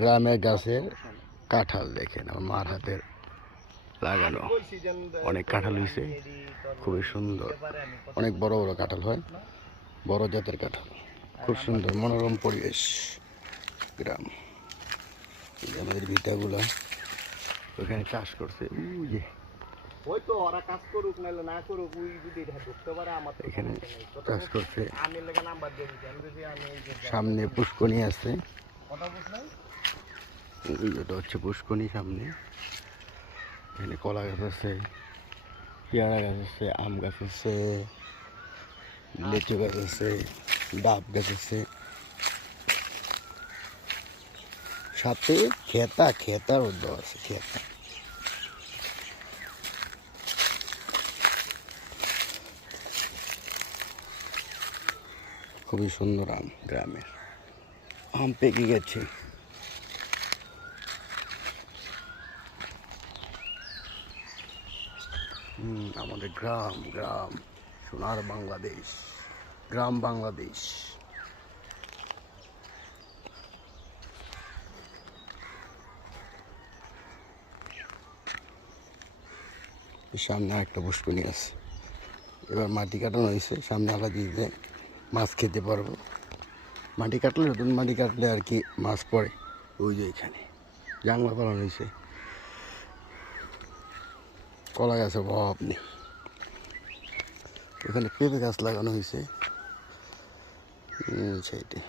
গ্রামের গাছের কাঁঠাল দেখেন আমার মার হাতের লাগানো অনেক কাঁঠাল হয়েছে, খুবই সুন্দর, অনেক বড় বড় কাঁঠাল হয়, বড় জাতের কাঁঠাল, খুব সুন্দর মনোরম পরিবেশ গ্রাম। আমাদের ভিটাগুলো ওখানে চাষ করছে, ওই তো ওরা কাজ করুক নাহলে না করুক, ওই যদি ঢুকতে পারে আমার এখানে চাষ করছে। আমি লেগে নাম্বার দিয়ে দিচ্ছি, আমি যদি আমি সামনে পুষ্করণী আছে, কথা বুঝলাই এটা হচ্ছে পুষ্করণী সামনে। এখানে কলা গাছ আছে, পেয়ারা গাছ আছে, আম গাছ আছে, লিচু গাছ আছে, ডাব গাছ আছে, সাথে খেতার উদ্যোগ আছে, খেতা। খুবই সুন্দর আম, গ্রামের আম পেকে গেছে। আমাদের গ্রাম সোনার বাংলাদেশ, গ্রাম বাংলাদেশ। সামনে একটা পুষ্করণী আছে, এবার মাটি কাটানো হয়েছে, সামনে আলাদা দিয়ে মাছ খেতে পারবো। মাটি কাটলে নতুন মাটি কাটলে আর কি মাছ পড়ে, ওই যে এখানে জাংলা পালানো হয়েছে, কলা গাছের অভাব নেই, ওখানে পেঁপে গাছ লাগানো হয়েছে সেইটা।